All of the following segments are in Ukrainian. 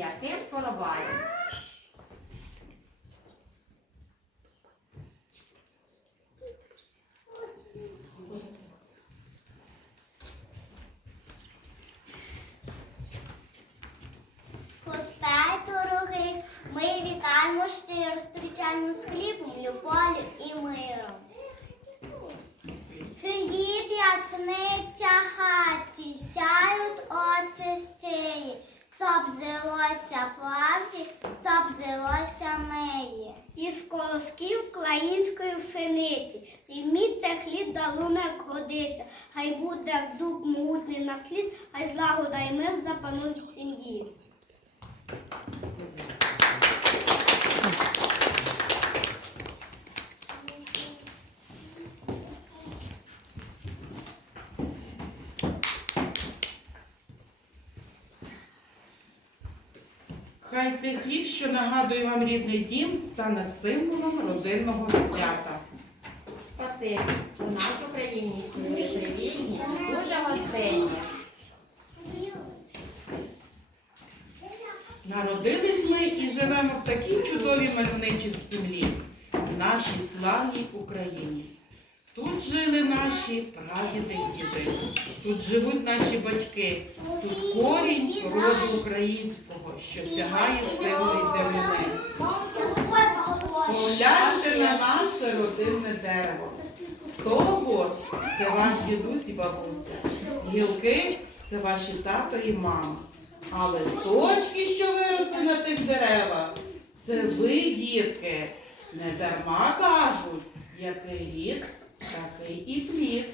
пшеничним, м'яким короваєм. Гостей дорогих, ми вітаємо щиро зустрічаємо з хлібом, любов'ю і миром. Хліб ясниця хаті, сяють очі стії, щоб зелося правді, соб зелося миє. Із колосків клаїнської фениці, Візьміть хліб хліб лунок годиться, хай буде дуб могутний наслід, хай злагода й мир запанують сім'ї. Хай цей хліб, що нагадує вам рідний дім, стане символом родинного свята. Спасибі. У нас в Україні всі люди дуже гостинні. Народились ми і живемо в такій чудовій мальовничій землі, в нашій славній Україні. Тут жили наші прадіди і діди, тут живуть наші батьки, тут корінь роду українського, що сягає силої землини. Погляньте на наше родинне дерево. Стовбур це ваш дідусь і бабуся. Гілки це ваші тато і мама. А листочки, що виросли на тих деревах, це ви, дітки. Не дарма кажуть, який рік, такий і плід.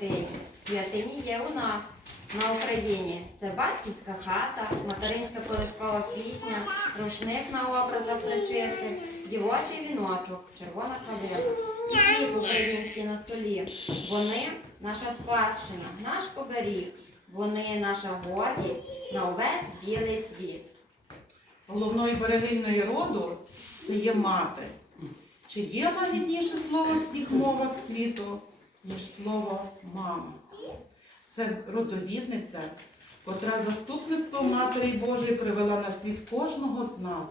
Святині. Святині є у нас на Україні. Це батьківська хата, материнська колискова пісня, рушник на образах причистих, дівочий віночок, червона калина, хліб український на столі. Вони наша спадщина, наш оберіг. Вони наша гордість на увесь білий світ. Головною берегиною роду це є мати. Чи є лагідніше слово всіх мовах світу, ніж слово мама? Це родовідниця, котра заступництвом Матері Божої привела на світ кожного з нас,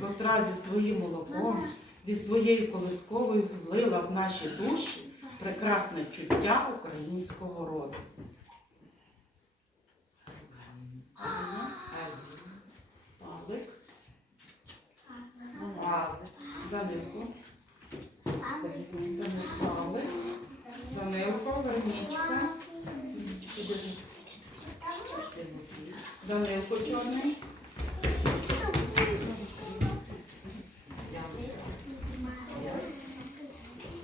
котра зі своїм молоком, зі своєю колисковою влила в наші душі прекрасне чуття українського роду. Павлик. Данилко. Павлик. Данилко, Вернічка. Данилко чорний.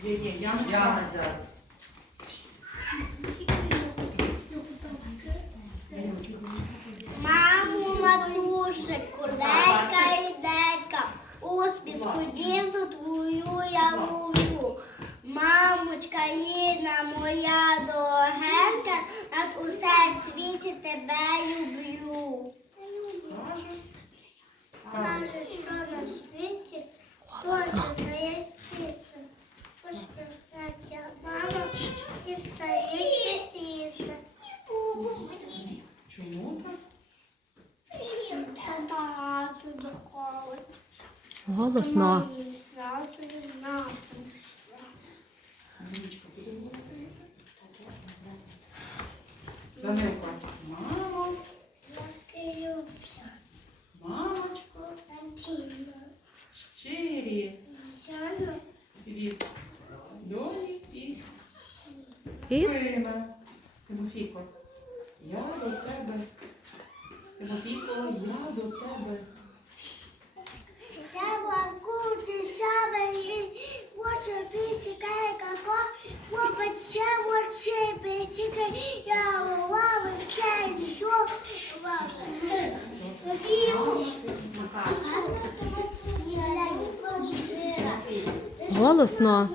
Є, є, Янка. Маму, матушечку, дядька і дядька, у списку дізу твою я ловлю. Мамочка, Іна, моя дорогенька, над усе світі тебе Що на світі, мама і стає світліше. Чому так? Та багато. Голосно. Данилко. Мамо, Як любся, мамочко, Антіна, щирі Сяна, від доні і І сина. Тимофійко, я до тебе. Тимофійко, я до тебе. Я вакуці шабелі, очі пісікає како, хлопець ще очі пісікає, я лави кей, що лави. Голосно.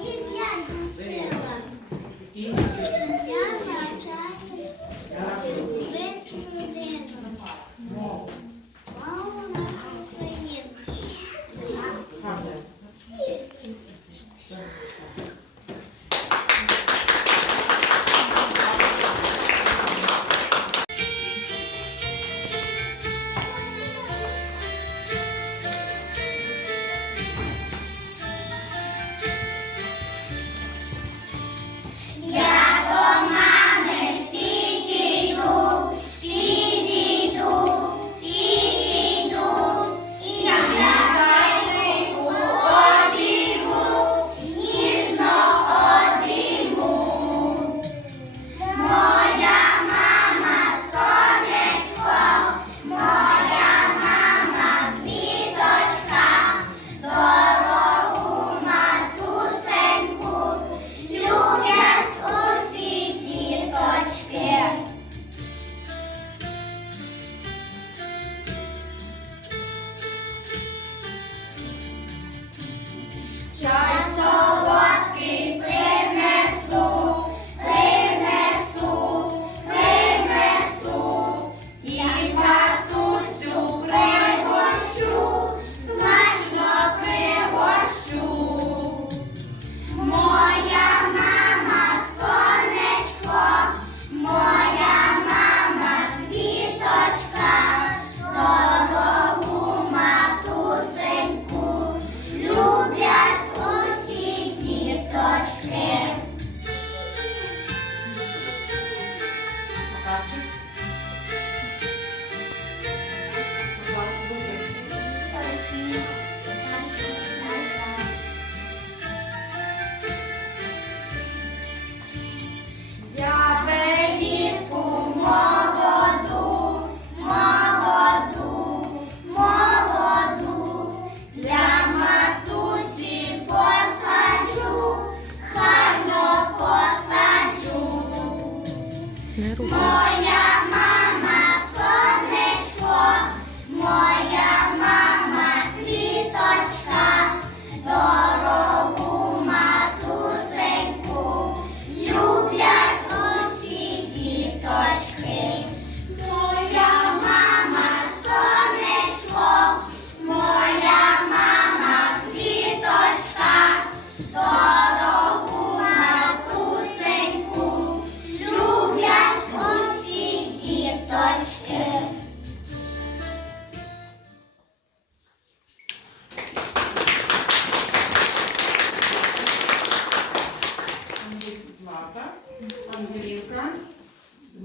Chai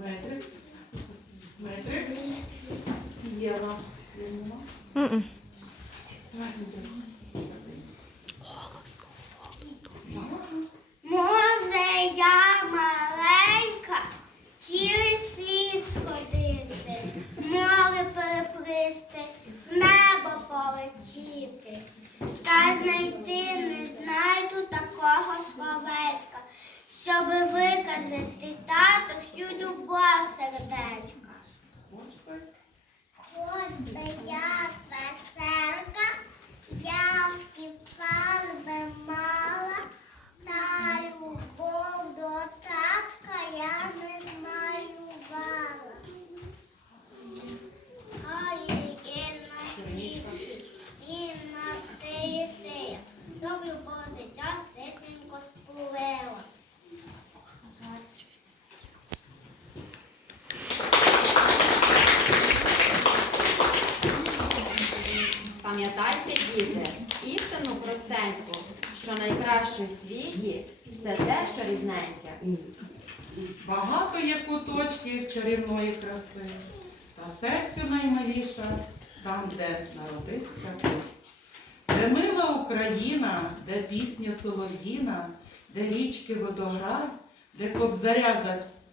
метрів. Христенько, що найкраще в світі все те, що рідненьке. Багато є куточків чарівної краси, та серцю наймиліша там, де народився Бог. Де мила Україна, де пісня солов'їна, де річки водограй, де кобзаря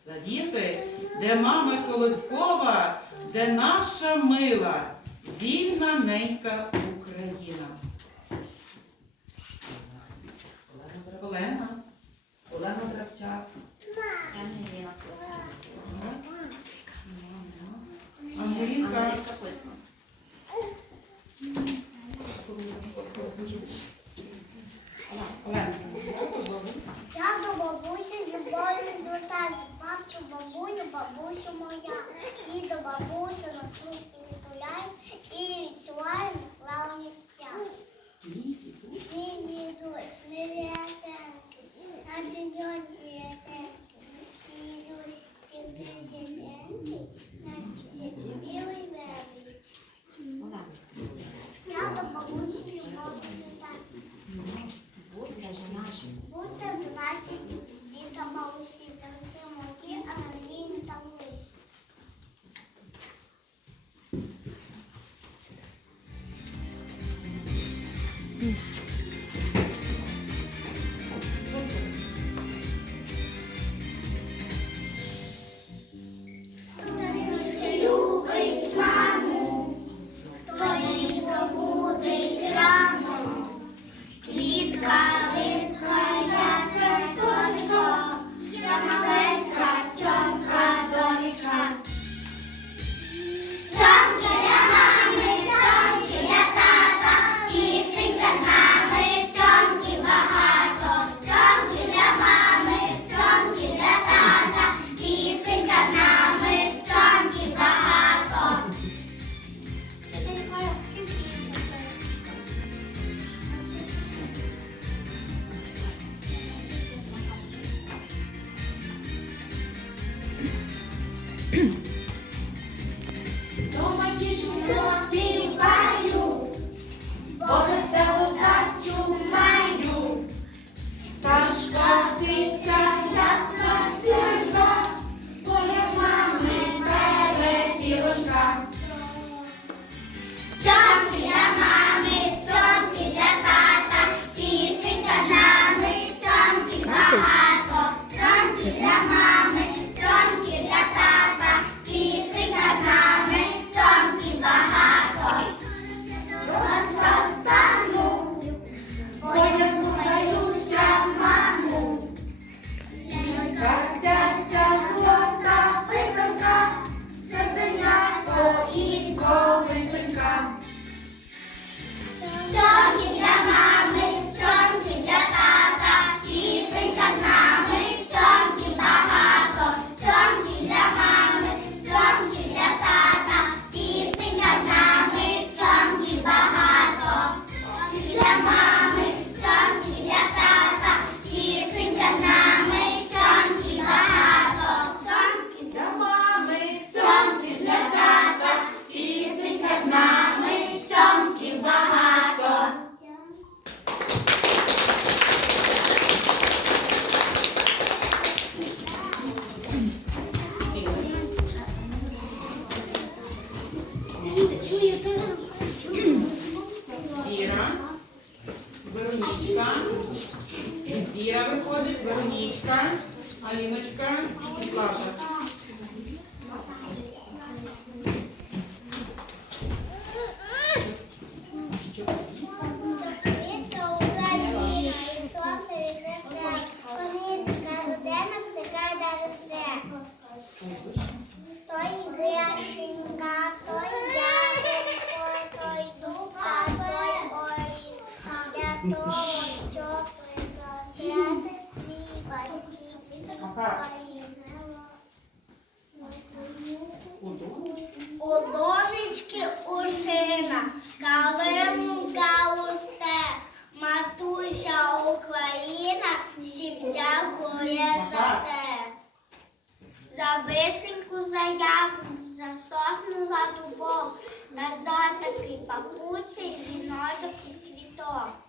завіти, де мама колоскова, де наша мила, вільна ненька Try дубок, та за такий папуцей дзвіночок із квіток.